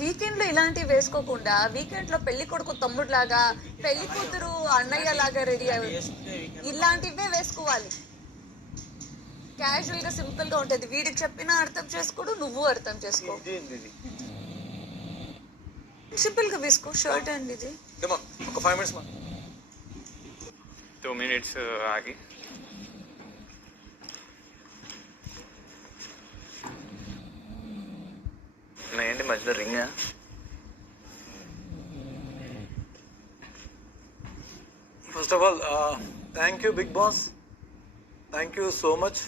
Weekend లో ఇలాంటివి వేసుకోకుండా వీకెండ్ లో పెళ్లి కొడుకు తమ్ముడు లాగా, పెళ్లి కూతురు అన్నయ్య లాగా రెడీ అయ్యి ఇలాంటివే వేసుకోవాలి. క్యాజువల్ గా సింపుల్ గా ఉంటది. వీడికి చెప్పినా అర్థం చేసుకోడు, నువ్వు అర్థం చేసుకో. సింపుల్ గా వేసుకో షర్ట్ అండి ఇది. ఒక 5 minutes 2 minutes ఆగి ఏంటి మధ్యలో ring. First of all thank you Bigg Boss, thank you so much